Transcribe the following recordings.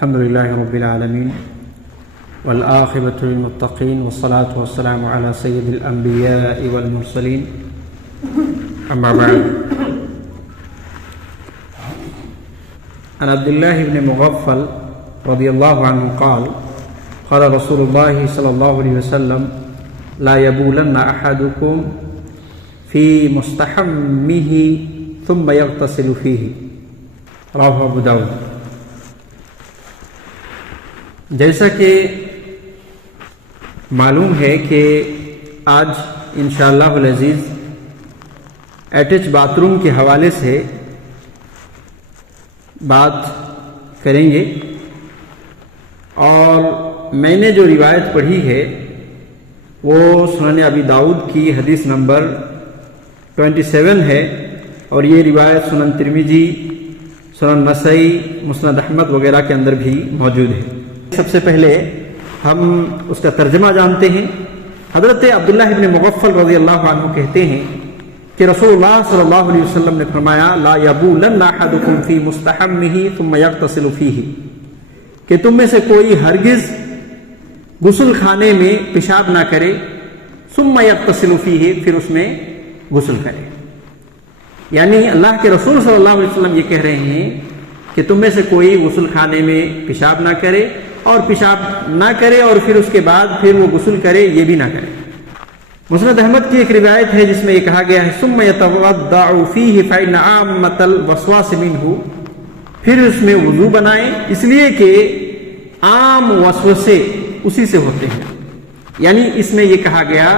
الحمد لله رب العالمين والعاقبة للمتقين والصلاة والسلام على سيد الأنبياء والمرسلين أما بعد. عن عبد الله بن مغفل رضي الله عنه قال قال رسول الله صلى الله عليه وسلم لا يبولن أحدكم في مستحمه ثم يغتسل فيه. رواه ابو داؤد. جیسا کہ معلوم ہے کہ آج انشاءاللہ العزیز اٹیچ باتھ روم کے حوالے سے بات کریں گے، اور میں نے جو روایت پڑھی ہے وہ سنن ابی داؤد کی حدیث نمبر 27 ہے، اور یہ روایت سنن ترمذی، سنن نسائی، مسند احمد وغیرہ کے اندر بھی موجود ہے. سب سے پہلے ہم اس کا ترجمہ جانتے ہیں. حضرت عبداللہ ابن مغفل رضی اللہ عنہ کہتے ہیں کہ رسول اللہ صلی اللہ علیہ وسلم نے فرمایا لا یبولن احدکم فی مستحمہ ثم یغتسل فیہ، کہ تم میں سے کوئی ہرگز غسل خانے میں پیشاب نہ کرے، ثم یغتسل فیہ، پھر اس میں غسل کرے. یعنی اللہ کے رسول صلی اللہ علیہ وسلم یہ کہہ رہے ہیں کہ تم میں سے کوئی غسل خانے میں پیشاب نہ کرے، اور پیشاب نہ کرے اور پھر اس کے بعد پھر وہ غسل کرے، یہ بھی نہ کرے. مسند احمد کی ایک روایت ہے جس میں یہ کہا گیا ہے ثم یتوضأ فیہ فإن عامۃ الوسواس منہ، پھر اس میں وضو بنائے، اس لیے کہ عام وسوسے اسی سے ہوتے ہیں. یعنی اس میں یہ کہا گیا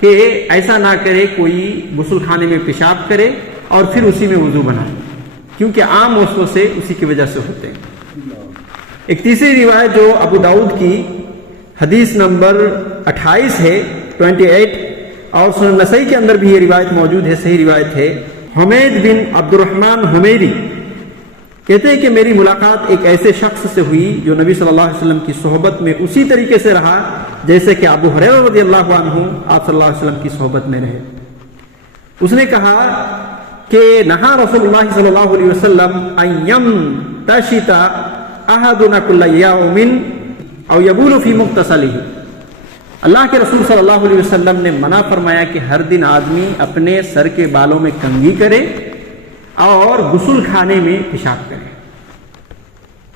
کہ ایسا نہ کرے کوئی غسل خانے میں پیشاب کرے اور پھر اسی میں وضو بنائے، کیونکہ عام وسوسے اسی کی وجہ سے ہوتے ہیں. ایک تیسری روایت جو ابو داؤد کی حدیث نمبر 28 ہے 28، اور سنن نسائی کے اندر بھی یہ روایت موجود ہے، صحیح روایت ہے. حمید بن عبد الرحمن حمیری کہتے ہیں کہ میری ملاقات ایک ایسے شخص سے ہوئی جو نبی صلی اللہ علیہ وسلم کی صحبت میں اسی طریقے سے رہا جیسے کہ ابو ہریرہ رضی اللہ عنہ آپ صلی اللہ علیہ وسلم کی صحبت میں رہے. اس نے کہا کہ نہا رسول اللہ صلی اللہ علیہ وسلم ان یمتشط احدنا کل یوم او یبول فی مغتسلہ. اللہ کے رسول صلی اللہ علیہ وسلم نے منع فرمایا کہ ہر دن آدمی اپنے سر کے بالوں میں کنگھی کرے اور غسل خانے میں پیشاب کرے.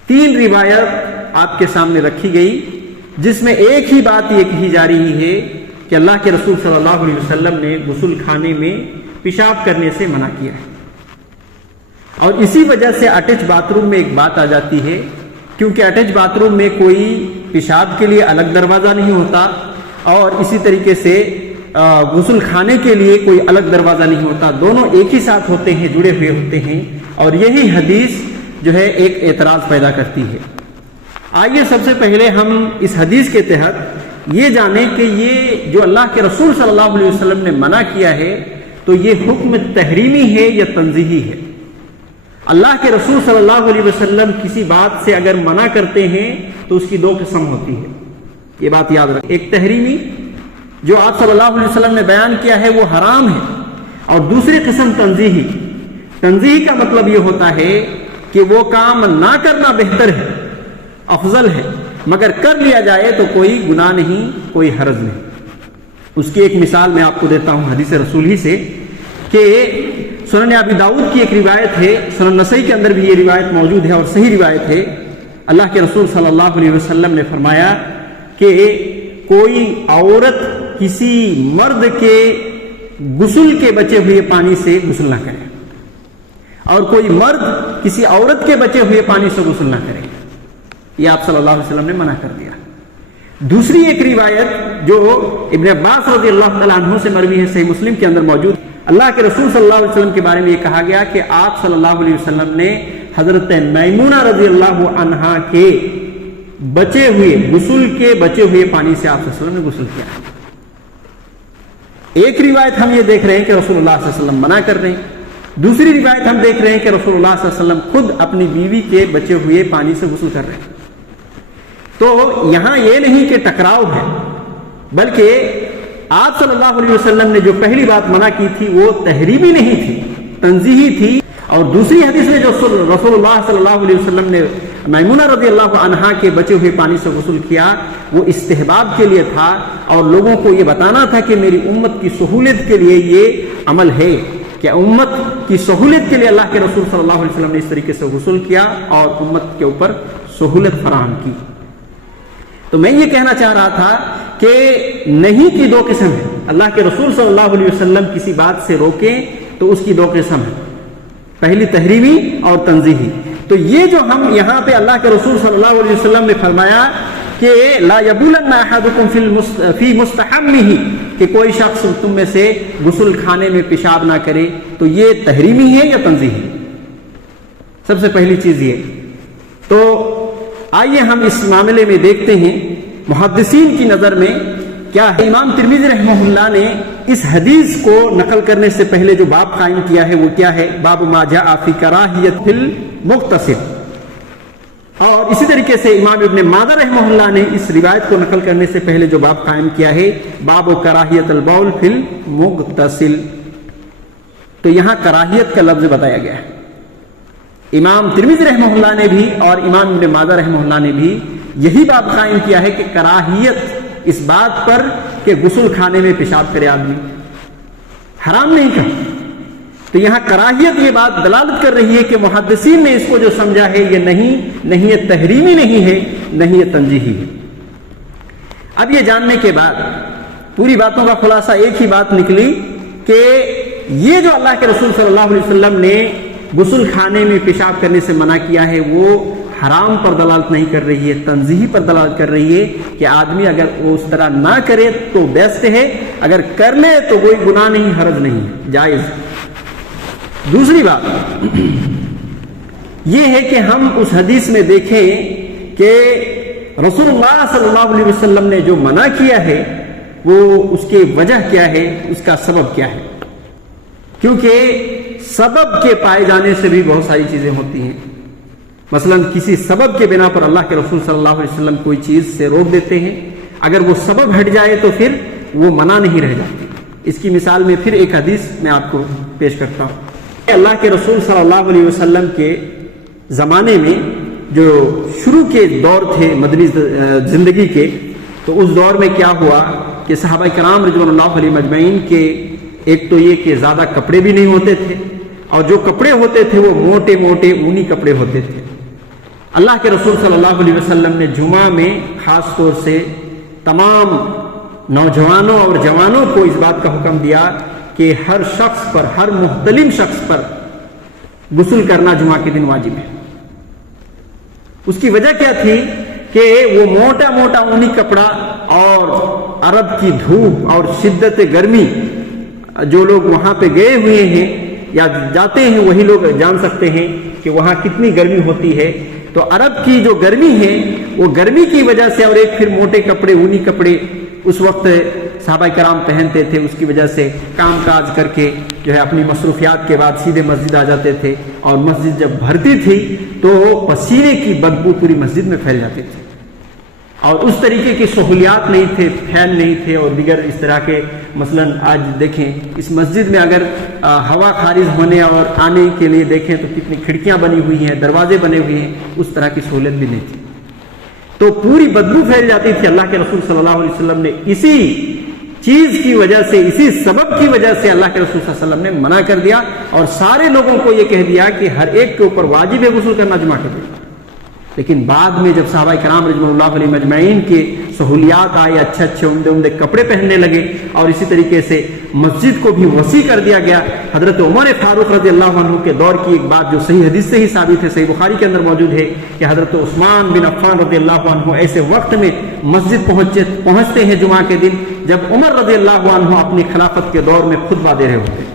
3 روایت آپ کے سامنے رکھی گئی جس میں ایک ہی بات یہ کہی جا رہی ہے کہ اللہ کے رسول صلی اللہ علیہ وسلم نے غسل خانے میں پیشاب کرنے سے منع کیا ہے. اور اسی وجہ سے اٹیچ باتھ روم میں ایک بات آ جاتی ہے، کیونکہ اٹیچ باتھ روم میں کوئی پیشاب کے لیے الگ دروازہ نہیں ہوتا، اور اسی طریقے سے غسل خانے کے لیے کوئی الگ دروازہ نہیں ہوتا، دونوں ایک ہی ساتھ ہوتے ہیں، جڑے ہوئے ہوتے ہیں. اور یہی حدیث جو ہے ایک اعتراض پیدا کرتی ہے. آئیے سب سے پہلے ہم اس حدیث کے تحت یہ جانیں کہ یہ جو اللہ کے رسول صلی اللہ علیہ وسلم نے منع کیا ہے تو یہ حکم تحریمی ہے یا تنزیہی ہے. اللہ کے رسول صلی اللہ علیہ وسلم کسی بات سے اگر منع کرتے ہیں تو اس کی 2 قسم ہوتی ہے، یہ بات یاد رکھیں. ایک تحریمی جو آپ صلی اللہ علیہ وسلم نے بیان کیا ہے وہ حرام ہے، اور دوسری قسم تنزیہی. تنزیہی کا مطلب یہ ہوتا ہے کہ وہ کام نہ کرنا بہتر ہے، افضل ہے، مگر کر لیا جائے تو کوئی گناہ نہیں، کوئی حرج نہیں. اس کی ایک مثال میں آپ کو دیتا ہوں حدیث رسول ہی سے کہ سنن ابی داؤد کی ایک روایت ہے، سنن نسائی کے اندر بھی یہ روایت موجود ہے اور صحیح روایت ہے. اللہ کے رسول صلی اللہ علیہ وسلم نے فرمایا کہ کوئی عورت کسی مرد کے غسل کے بچے ہوئے پانی سے غسل نہ کرے، اور کوئی مرد کسی عورت کے بچے ہوئے پانی سے غسل نہ کرے. یہ آپ صلی اللہ علیہ وسلم نے منع کر دیا. دوسری ایک روایت جو ابن عباس رضی اللہ تعالیٰ عنہ سے مروی ہے، صحیح مسلم کے اندر موجود، اللہ کے رسول صلی اللہ علیہ وسلم کے بارے میں یہ کہا گیا کہ آپ صلی اللہ علیہ وسلم نے حضرت میمونہ رضی اللہ عنہا کے بچے ہوئے غسل کے بچے ہوئے پانی سے آپ صلی اللہ علیہ وسلم نے غسل کیا. ایک روایت ہم یہ دیکھ رہے ہیں کہ رسول اللہ صلی اللہ علیہ وسلم منع کر رہے ہیں، دوسری روایت ہم دیکھ رہے ہیں کہ رسول اللہ صلی اللہ علیہ وسلم خود اپنی بیوی کے بچے ہوئے پانی سے غسل کر رہے ہیں. تو یہاں یہ نہیں کہ ٹکراؤ ہے، بلکہ آپ صلی اللہ علیہ وسلم نے جو پہلی بات منع کی تھی وہ تحریمی نہیں تھی، تنزیہی تھی. اور دوسری حدیث میں جو رسول اللہ صلی اللہ علیہ وسلم نے میمونہ رضی اللہ عنہا کے بچے ہوئے پانی سے غسل کیا وہ استحباب کے لیے تھا اور لوگوں کو یہ بتانا تھا کہ میری امت کی سہولت کے لیے یہ عمل ہے کہ امت کی سہولت کے لیے اللہ کے رسول صلی اللہ علیہ وسلم نے اس طریقے سے غسل کیا اور امت کے اوپر سہولت فراہم کی. تو میں یہ کہنا چاہ رہا تھا کہ نہیں کی دو قسم ہے. اللہ کے رسول صلی اللہ علیہ وسلم کسی بات سے روکیں تو اس کی دو قسم ہے, پہلی تحریمی اور تنزیہی. تو یہ جو ہم یہاں پہ اللہ کے رسول صلی اللہ علیہ وسلم نے فرمایا کہ لا یبولن احدکم فی مستحمہ, کہ کوئی شخص تم میں سے غسل خانے میں پیشاب نہ کرے, تو یہ تحریمی ہے یا تنزیہی؟ سب سے پہلی چیز یہ. تو آئیے ہم اس معاملے میں دیکھتے ہیں محدثین کی نظر میں کیا ہے. امام ترمذی رحمہ اللہ نے اس حدیث کو نقل کرنے سے پہلے جو باب قائم کیا ہے وہ کیا ہے؟ باب ما جاء فی کراہیت المغتسل. اور اسی طریقے سے امام ابن ماجہ رحمہ اللہ نے اس روایت کو نقل کرنے سے پہلے جو باب قائم کیا ہے باب کراہیت البول فی المغتسل. تو یہاں کراہیت کا لفظ بتایا گیا ہے. امام ترمذی رحمہ اللہ نے بھی اور امام ابن ماجہ رحمہ اللہ نے بھی یہی باب قائم کیا ہے کہ کراہیت اس بات پر کہ غسل خانے میں پیشاب کرے آدمی, حرام نہیں کہا. تو یہاں کراہیت یہ بات دلالت کر رہی ہے کہ محدثین نے اس کو جو سمجھا ہے یہ نہیں یہ تحریمی نہیں ہے, نہیں یہ تنزیہی ہے. اب یہ جاننے کے بعد پوری باتوں کا خلاصہ ایک ہی بات نکلی کہ یہ جو اللہ کے رسول صلی اللہ علیہ وسلم نے غسل خانے میں پیشاب کرنے سے منع کیا ہے وہ حرام پر دلالت نہیں کر رہی ہے, تنزیہی پر دلالت کر رہی ہے کہ آدمی اگر وہ اس طرح نہ کرے تو بیسٹ ہے, اگر کر لے تو کوئی گناہ نہیں, حرج نہیں, جائز. دوسری بات یہ ہے کہ ہم اس حدیث میں دیکھیں کہ رسول اللہ صلی اللہ علیہ وسلم نے جو منع کیا ہے وہ اس کی وجہ کیا ہے, اس کا سبب کیا ہے. کیونکہ سبب کے پائے جانے سے بھی بہت ساری چیزیں ہوتی ہیں. مثلا کسی سبب کے بنا پر اللہ کے رسول صلی اللہ علیہ وسلم کوئی چیز سے روک دیتے ہیں, اگر وہ سبب ہٹ جائے تو پھر وہ منع نہیں رہ جاتی. اس کی مثال میں پھر ایک حدیث میں آپ کو پیش کرتا ہوں. اللہ کے رسول صلی اللہ علیہ وسلم کے زمانے میں جو شروع کے دور تھے مدنی زندگی کے, تو اس دور میں کیا ہوا کہ صحابہ کرام رضوان اللہ علیہ مجمعین کے ایک تو یہ کہ زیادہ کپڑے بھی نہیں ہوتے تھے, اور جو کپڑے ہوتے تھے وہ موٹے موٹے اونی کپڑے ہوتے تھے. اللہ کے رسول صلی اللہ علیہ وسلم نے جمعہ میں خاص طور سے تمام نوجوانوں اور جوانوں کو اس بات کا حکم دیا کہ ہر شخص پر, ہر محتلم شخص پر غسل کرنا جمعہ کے دن واجب ہے. اس کی وجہ کیا تھی کہ وہ موٹا موٹا اونی کپڑا اور عرب کی دھوپ اور شدت گرمی, جو لوگ وہاں پہ گئے ہوئے ہیں یا جاتے ہیں وہی لوگ جان سکتے ہیں کہ وہاں کتنی گرمی ہوتی ہے. تو عرب کی جو گرمی ہے وہ گرمی کی وجہ سے, اور ایک پھر موٹے کپڑے اونی کپڑے اس وقت صحابہ کرام پہنتے تھے, اس کی وجہ سے کام کاج کر کے جو ہے اپنی مصروفیات کے بعد سیدھے مسجد آ جاتے تھے, اور مسجد جب بھرتی تھی تو پسینے کی بدبو پوری مسجد میں پھیل جاتی تھی, اور اس طریقے کی سہولیات نہیں تھے, فین نہیں تھے اور دیگر اس طرح کے. مثلا آج دیکھیں اس مسجد میں اگر ہوا خارج ہونے اور آنے کے لیے دیکھیں تو کتنی کھڑکیاں بنی ہوئی ہیں, دروازے بنے ہوئے ہیں, اس طرح کی سہولت بھی نہیں تھی, تو پوری بدبو پھیل جاتی تھی. اللہ کے رسول صلی اللہ علیہ وسلم نے اسی چیز کی وجہ سے, اسی سبب کی وجہ سے اللہ کے رسول صلی اللہ علیہ وسلم نے منع کر دیا, اور سارے لوگوں کو یہ کہہ دیا کہ ہر ایک کے اوپر واجب ہے غسل کرنا جمعہ کے دن. لیکن بعد میں جب صحابہ کرام رضوان اللہ علیہ مجمعین کے سہولیات آئے, اچھے اچھے عمدے عمدے کپڑے پہننے لگے, اور اسی طریقے سے مسجد کو بھی وسیع کر دیا گیا. حضرت عمر فاروق رضی اللہ عنہ کے دور کی ایک بات جو صحیح حدیث سے ہی ثابت ہے, صحیح بخاری کے اندر موجود ہے, کہ حضرت عثمان بن عفان رضی اللہ عنہ ایسے وقت میں مسجد پہنچتے ہیں جمعہ کے دن جب عمر رضی اللہ عنہ اپنی خلافت کے دور میں خطبہ دے رہے ہوتے ہیں.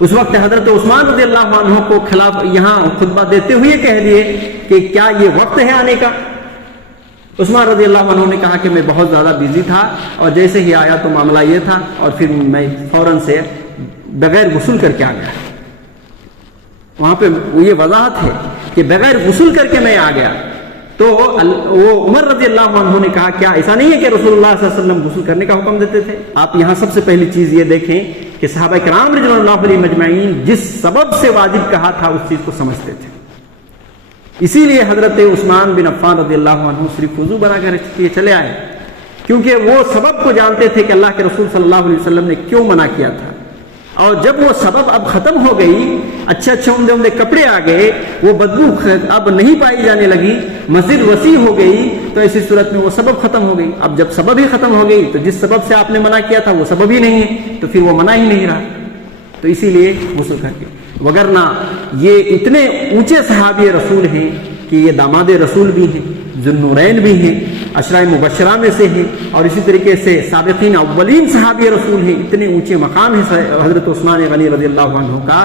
اس وقت حضرت عثمان رضی اللہ عنہ کو خلاف یہاں خطبہ دیتے ہوئے کہہ دیے کہ کیا یہ وقت ہے آنے کا. عثمان رضی اللہ عنہ نے کہا کہ میں بہت زیادہ بیزی تھا, اور جیسے ہی آیا تو معاملہ یہ تھا, اور پھر میں فوراً سے بغیر غسل کر کے آ گیا. وہاں پہ یہ وضاحت ہے کہ بغیر غسل کر کے میں آ گیا. تو وہ عمر رضی اللہ عنہ نے کہا کیا ایسا نہیں ہے کہ رسول اللہ صلی اللہ علیہ وسلم غسل کرنے کا حکم دیتے تھے؟ آپ یہاں سب سے پہلی چیز یہ دیکھیں کہ صحابہ کرام رضی اللہ علیہ مجمعین جس سبب سے واجب کہا تھا اس چیز کو سمجھتے تھے. اسی لیے حضرت عثمان بن عفان رضی اللہ عنہ صرف وضو بنا کر چلے آئے، کیونکہ وہ سبب کو جانتے تھے کہ اللہ کے رسول صلی اللہ علیہ وسلم نے کیوں منع کیا تھا۔ اور جب وہ سبب اب ختم ہو گئی، اچھے عمدے عمدے کپڑے آ گئے، وہ بدبو اب نہیں پائی جانے لگی، مسجد وسیع ہو گئی، تو ایسی صورت میں وہ سبب ختم ہو گئی۔ اب جب سبب ہی ختم ہو گئی تو جس سبب سے آپ نے منع کیا تھا وہ سبب ہی نہیں ہے، تو پھر وہ منع ہی نہیں رہا، تو اسی لیے غسل کر کے۔ وگرنہ یہ اتنے اونچے صحابی رسول ہیں کہ یہ داماد رسول بھی ہیں، ذوالنورین بھی ہیں، عشرۂ مبشرہ میں سے ہیں، اور اسی طریقے سے سابقین اولین صحابی رسول ہیں، اتنے اونچے مقام ہے حضرت عثمان غنی رضی اللہ عنہ کا۔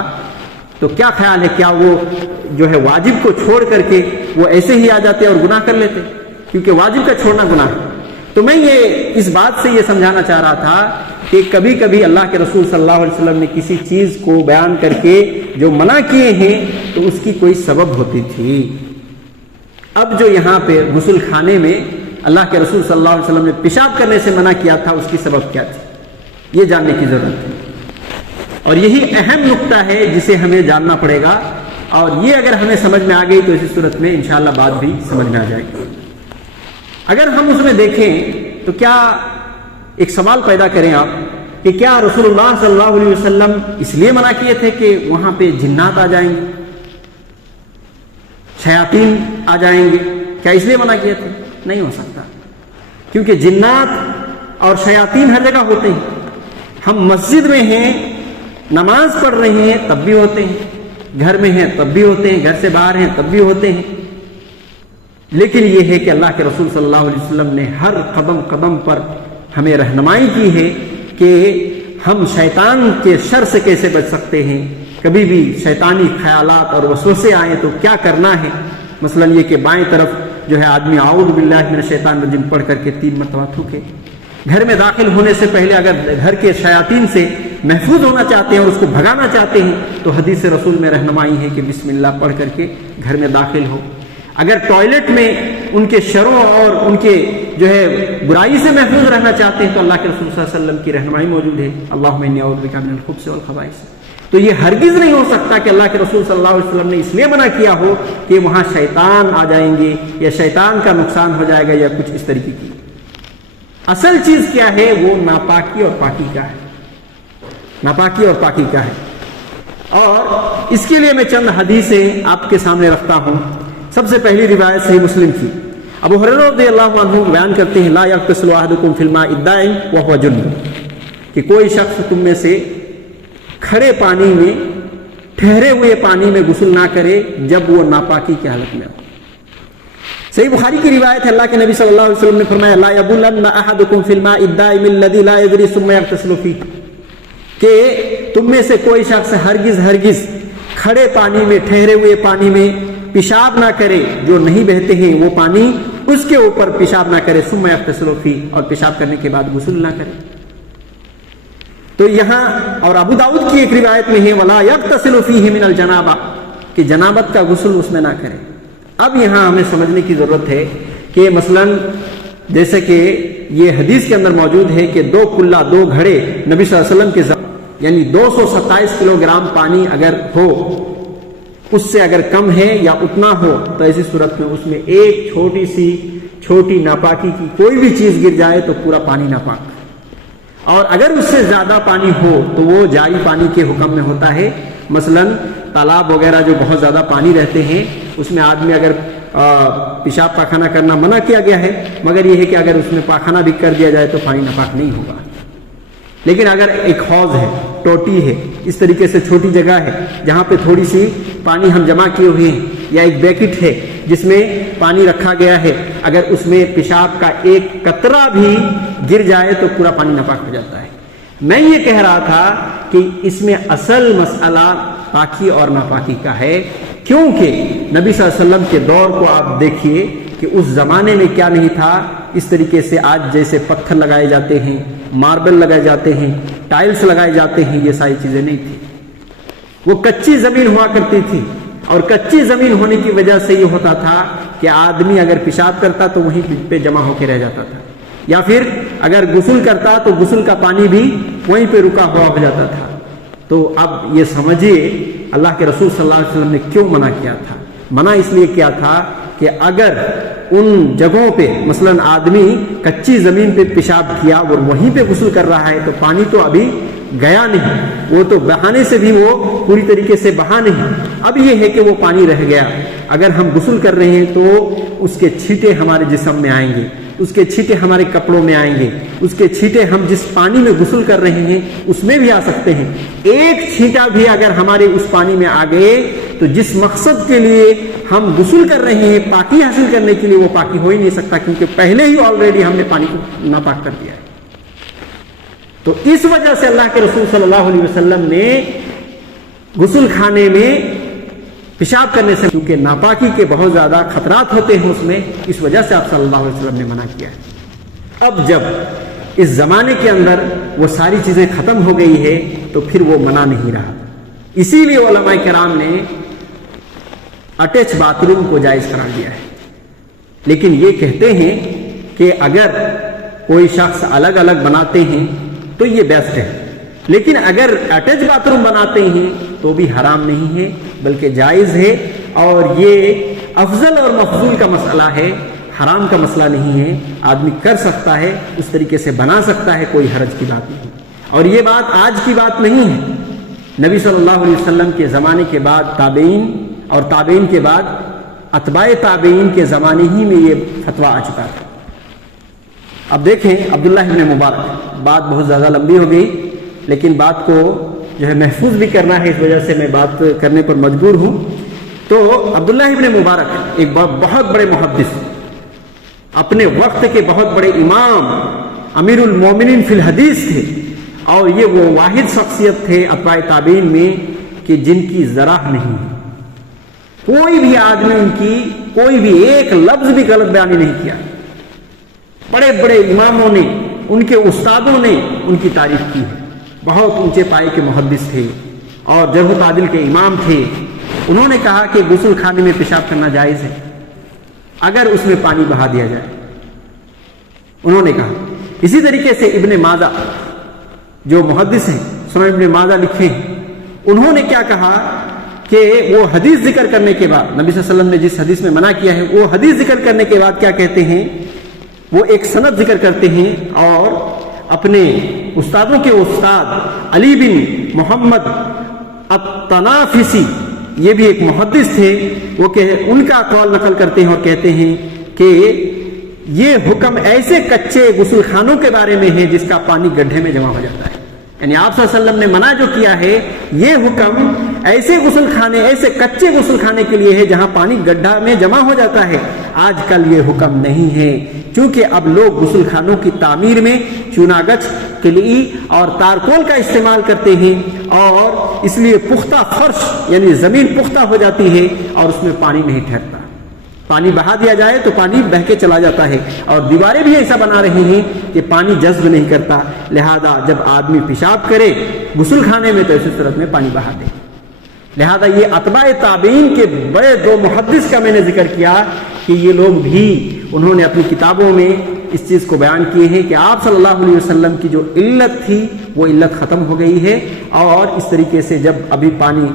تو کیا خیال ہے، کیا وہ جو ہے واجب کو چھوڑ کر کے وہ ایسے ہی آ جاتے اور گناہ کر لیتے؟ کیونکہ واجب کا چھوڑنا گناہ ہے۔ تو میں یہ اس بات سے یہ سمجھانا چاہ رہا تھا کہ کبھی کبھی اللہ کے رسول صلی اللہ علیہ وسلم نے کسی چیز کو بیان کر کے جو منع کیے ہیں تو اس کی کوئی سبب ہوتی تھی۔ اب جو یہاں پہ غسل خانے میں اللہ کے رسول صلی اللہ علیہ وسلم نے پیشاب کرنے سے منع کیا تھا، اس کی سبب کیا تھی، یہ جاننے کی ضرورت ہے، اور یہی اہم نقطہ ہے جسے ہمیں جاننا پڑے گا، اور یہ اگر ہمیں سمجھ میں آ گئی تو اسی صورت میں انشاءاللہ بات بھی سمجھ میں آ جائے گی۔ اگر ہم اس میں دیکھیں تو کیا ایک سوال پیدا کریں آپ کہ کیا رسول اللہ صلی اللہ علیہ وسلم اس لیے منع کیے تھے کہ وہاں پہ جنات آ جائیں گے، شیاطین آ جائیں گے، کیا اس لیے منع کیے تھے؟ نہیں ہو سکتا، کیونکہ جنات اور شیاطین ہر جگہ ہوتے ہیں۔ ہم مسجد میں ہیں، نماز پڑھ رہے ہیں تب بھی ہوتے ہیں، گھر میں ہیں تب بھی ہوتے ہیں، گھر سے باہر ہیں تب بھی ہوتے ہیں، لیکن یہ ہے کہ اللہ کے رسول صلی اللہ علیہ وسلم نے ہر قدم قدم پر ہمیں رہنمائی کی ہے کہ ہم شیطان کے شر سے کیسے بچ سکتے ہیں، کبھی بھی شیطانی خیالات اور وسوسے آئیں تو کیا کرنا ہے۔ مثلا یہ کہ بائیں طرف جو ہے آدمی اعوذ باللہ من الشیطان الرجیم پڑھ کر کے 3 مرتبہ تھوکے۔ گھر میں داخل ہونے سے پہلے اگر گھر کے شیاطین سے محفوظ ہونا چاہتے ہیں اور اس کو بھگانا چاہتے ہیں تو حدیث رسول میں رہنمائی ہے کہ بسم اللہ پڑھ کر کے گھر میں داخل ہو۔ اگر ٹوائلٹ میں ان کے شروں اور ان کے جو ہے برائی سے محفوظ رہنا چاہتے ہیں تو اللہ کے رسول صلی اللہ علیہ وسلم کی رہنمائی موجود ہے، اللہم انی اعوذ بک من الخبث والخبائث۔ تو یہ ہرگز نہیں ہو سکتا کہ اللہ کے رسول صلی اللہ علیہ وسلم نے اس لیے منع کیا ہو کہ وہاں شیطان آ جائیں گے یا شیطان کا نقصان ہو جائے گا یا کچھ اس طریقے کی۔ اصل چیز کیا ہے، وہ ناپاکی اور پاکی کا ہے، ناپاکی اور پاکی کا ہے۔ اور اس کے لیے میں چند حدیثیں آپ کے سامنے رکھتا ہوں۔ سب سے پہلی روایت صحیح مسلم کی، ابو ہریرہ رضی اللہ عنہ بیان کرتے ہیں لا یغتسل احدکم فی الماء الدائم وهو جنب، کہ کوئی شخص تم میں سے کھڑے پانی میں، ٹھہرے ہوئے پانی میں غسل نہ کرے جب وہ ناپاکی کی حالت میں ہو۔ صحیح بخاری کی روایت ہے، اللہ کے نبی صلی اللہ علیہ وسلم نے فرمایا لا یبولن احدکم فی الماء الدائم الذی لا یدری ثم یغتسل فیہ، کہ تم میں سے کوئی شخص ہرگز کھڑے پانی میں، ٹھہرے ہوئے پانی میں پیشاب نہ کرے، جو نہیں بہتے ہیں وہ پانی، اس کے اوپر پیشاب نہ کرے، ثم یغتسل فیہ، اور پیشاب کرنے کے بعد غسل نہ کرے۔ تو یہاں اور ابو داؤد کی ایک روایت میں ہے ولا یغتسل فیہ من الجنابہ، کہ جنابت کا غسل اس میں نہ کرے۔ اب یہاں ہمیں سمجھنے کی ضرورت ہے کہ مثلا جیسے کہ یہ حدیث کے اندر موجود ہے کہ 2 کلہ 2 گھڑے نبی صلی اللہ علیہ وسلم کے یعنی 227 کلو گرام پانی اگر ہو، اس سے اگر کم ہے یا اتنا ہو تو ایسی صورت میں اس میں ایک چھوٹی ناپاکی کی کوئی بھی چیز گر جائے تو پورا پانی ناپاک، اور اگر اس سے زیادہ پانی ہو تو وہ جاری پانی کے حکم میں ہوتا ہے۔ مثلا تالاب وغیرہ جو بہت زیادہ پانی رہتے ہیں اس میں آدمی اگر پیشاب پاخانہ کرنا منع کیا گیا ہے، مگر یہ ہے کہ اگر اس میں پاخانہ بھی کر دیا جائے تو پانی ناپاک نہیں ہوگا۔ لیکن اگر ایک حوض ہے، ٹوٹی ہے، اس طریقے سے چھوٹی جگہ ہے جہاں پہ تھوڑی سی پانی ہم جمع کیے ہوئے ہیں، یا ایک بیکٹ ہے جس میں پانی رکھا گیا ہے، اگر اس میں پیشاب کا ایک قطرہ بھی گر جائے تو پورا پانی ناپاک ہو جاتا ہے۔ میں یہ کہہ رہا تھا کہ اس میں اصل مسئلہ پاکی اور ناپاکی کا ہے، کیونکہ نبی صلی اللہ علیہ وسلم کے دور کو آپ دیکھیے کہ اس زمانے میں کیا نہیں تھا۔ اس طریقے سے آج جیسے پتھر لگائے جاتے ہیں، ماربل لگائے جاتے ہیں، ٹائلز لگائے جاتے ہیں، یہ ساری چیزیں نہیں تھی۔ وہ کچی زمین ہوا کرتی تھی، اور کچی زمین ہونے کی وجہ سے یہ ہوتا تھا کہ آدمی اگر پیشاب کرتا تو وہیں پہ جمع ہو کے رہ جاتا تھا، یا پھر اگر غسل کرتا تو غسل کا پانی بھی وہیں پہ رکا ہوا ہو جاتا تھا۔ تو اب یہ سمجھیے اللہ کے رسول صلی اللہ علیہ وسلم نے کیوں منع کیا تھا۔ منع اس لیے کیا تھا کہ اگر ان جگہوں پہ مثلا آدمی کچی زمین پہ پیشاب کیا اور وہیں پہ غسل کر رہا ہے تو پانی تو ابھی گیا نہیں، وہ تو بہانے سے بھی وہ پوری طریقے سے بہا نہیں، اب یہ ہے کہ وہ پانی رہ گیا، اگر ہم غسل کر رہے ہیں تو اس کے چھینٹے ہمارے جسم میں آئیں گے، اس کے چھینٹے ہمارے کپڑوں میں آئیں گے، اس کے چھینٹے ہم جس پانی میں غسل کر رہے ہیں اس میں بھی آ سکتے ہیں، ایک چھینٹا بھی اگر ہمارے اس پانی میں آ گئے تو جس مقصد کے لیے ہم غسل کر رہے ہیں پاکی حاصل کرنے کے لیے وہ پاکی ہو ہی نہیں سکتا، کیونکہ پہلے ہی آلریڈی ہم نے پانی کو ناپاک کر دیا ہے۔ تو اس وجہ سے اللہ کے رسول صلی اللہ علیہ وسلم نے غسل خانے میں پیشاب کرنے سے، کیونکہ ناپاکی کے بہت زیادہ خطرات ہوتے ہیں اس میں، اس وجہ سے آپ صلی اللہ علیہ وسلم نے منع کیا ہے۔ اب جب اس زمانے کے اندر وہ ساری چیزیں ختم ہو گئی ہے تو پھر وہ منع نہیں رہا، اسی لیے علماء کرام نے اٹیچ باتھ روم کو جائز قرار دیا ہے، لیکن یہ کہتے ہیں کہ اگر کوئی شخص الگ الگ بناتے ہیں تو یہ بیسٹ ہے، لیکن اگر اٹیچ باتھ روم بناتے ہیں تو بھی حرام نہیں ہے بلکہ جائز ہے، اور یہ افضل اور مفضول کا مسئلہ ہے، حرام کا مسئلہ نہیں ہے، آدمی کر سکتا ہے، اس طریقے سے بنا سکتا ہے، کوئی حرج کی بات نہیں، اور یہ بات آج کی بات نہیں ہے، نبی صلی اللہ علیہ وسلم کے زمانے کے بعد تابعین اور تابعین کے بعد اتباع تابعین کے زمانے ہی میں یہ فتویٰ آ چکا تھا۔ اب دیکھیں عبداللہ ابن مبارک، بات بہت زیادہ لمبی ہو گئی لیکن بات کو جو ہے محفوظ بھی کرنا ہے، اس وجہ سے میں بات کرنے پر مجبور ہوں۔ تو عبداللہ ابن مبارک ایک بہت بڑے محدث، اپنے وقت کے بہت بڑے امام، امیر المومنین فی الحدیث تھے، اور یہ وہ واحد شخصیت تھے اتباع تابعین میں کہ جن کی ذرا نہیں ہے، کوئی بھی آدمی ان کی کوئی بھی ایک لفظ بھی غلط بیانی نہیں کیا، بڑے بڑے اماموں نے، ان کے استادوں نے ان کی تعریف کی ہے، بہت اونچے پائے کے محدث تھے اور جرح و تعدیل کے امام تھے، انہوں نے کہا کہ غسل خانے میں پیشاب کرنا جائز ہے اگر اس میں پانی بہا دیا جائے، انہوں نے کہا۔ اسی طریقے سے ابن ماجہ جو محدث ہیں، سنن ابن ماجہ لکھے ہیں، انہوں نے کیا کہا کہ وہ حدیث ذکر کرنے کے بعد، نبی صلی اللہ علیہ وسلم نے جس حدیث میں منع کیا ہے وہ حدیث ذکر کرنے کے بعد کیا کہتے ہیں، وہ ایک سند ذکر کرتے ہیں، اور اپنے استادوں کے استاد علی بن محمد التنافسی، یہ بھی ایک محدث تھے، وہ کہ ان کا قول نقل کرتے ہیں اور کہتے ہیں کہ یہ حکم ایسے کچے غسل خانوں کے بارے میں ہے جس کا پانی گڈھے میں جمع ہو جاتا ہے، یعنی آپ صلی اللہ علیہ وسلم نے منع جو کیا ہے یہ حکم ایسے غسل خانے، ایسے کچے غسل خانے کے لیے ہے جہاں پانی گڈھا میں جمع ہو جاتا ہے۔ آج کل یہ حکم نہیں ہے، چونکہ اب لوگ غسل خانوں کی تعمیر میں چونا گچھ، کلی اور تارکول کا استعمال کرتے ہیں، اور اس لیے پختہ فرش یعنی زمین پختہ ہو جاتی ہے اور اس میں پانی نہیں ٹھہرتا، پانی بہا دیا جائے تو پانی بہہ کے چلا جاتا ہے، اور دیواریں بھی ایسا بنا رہے ہیں کہ پانی جذب نہیں کرتا، لہذا جب آدمی پیشاب کرے غسل خانے میں تو اسی صورت میں پانی بہا دے۔ لہذا یہ اتباع تابعین کے بڑے دو محدث کا میں نے ذکر کیا کہ یہ لوگ بھی انہوں نے اپنی کتابوں میں اس چیز کو بیان کیے ہیں کہ آپ صلی اللہ علیہ وسلم کی جو علت تھی وہ علت ختم ہو گئی ہے، اور اس طریقے سے جب ابھی پانی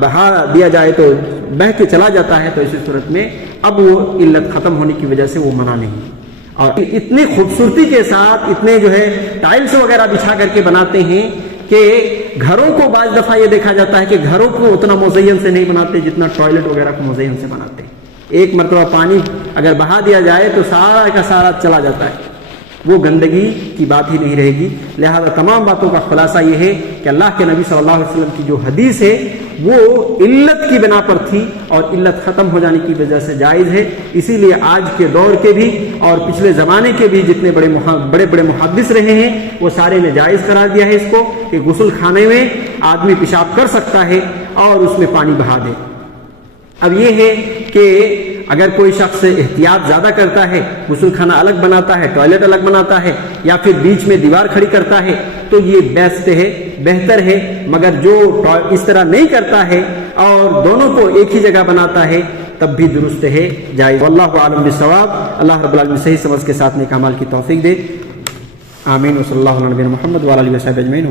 بہا دیا جائے تو بہہ کے چلا جاتا ہے تو اسی صورت میں اب وہ علت ختم ہونے کی وجہ سے وہ منع نہیں۔ اور اتنی خوبصورتی کے ساتھ اتنے جو ہے ٹائلز وغیرہ بچھا کر کے بناتے ہیں کہ گھروں کو بعض دفعہ یہ دیکھا جاتا ہے کہ گھروں کو اتنا مزین سے نہیں بناتے جتنا ٹوائلٹ وغیرہ کو مزین سے بناتے ہیں، ایک مرتبہ پانی اگر بہا دیا جائے تو سارا کا سارا چلا جاتا ہے، وہ گندگی کی بات ہی نہیں رہے گی۔ لہذا تمام باتوں کا خلاصہ یہ ہے کہ اللہ کے نبی صلی اللہ علیہ وسلم کی جو حدیث ہے وہ علت کی بنا پر تھی اور علت ختم ہو جانے کی وجہ سے جائز ہے، اسی لیے آج کے دور کے بھی اور پچھلے زمانے کے بھی جتنے بڑے بڑے محدث رہے ہیں وہ سارے نے جائز قرار دیا ہے اس کو کہ غسل خانے میں آدمی پیشاب کر سکتا ہے اور اس میں پانی بہا دے۔ اب یہ ہے کہ اگر کوئی شخص احتیاط زیادہ کرتا ہے، غسل خانہ الگ بناتا ہے، ٹوائلٹ الگ بناتا ہے، یا پھر بیچ میں دیوار کھڑی کرتا ہے تو یہ بیسٹ ہے، بہتر ہے، مگر جو اس طرح نہیں کرتا ہے اور دونوں کو ایک ہی جگہ بناتا ہے تب بھی درست ہے، جائز۔ واللہ اعلم بالصواب۔ اللہ رب العالمین صحیح سمجھ کے ساتھ نیک اعمال کی توفیق دے، آمین۔ وصلی اللہ علیہ محمد وعلی آلہ وصحبہ اجمعین۔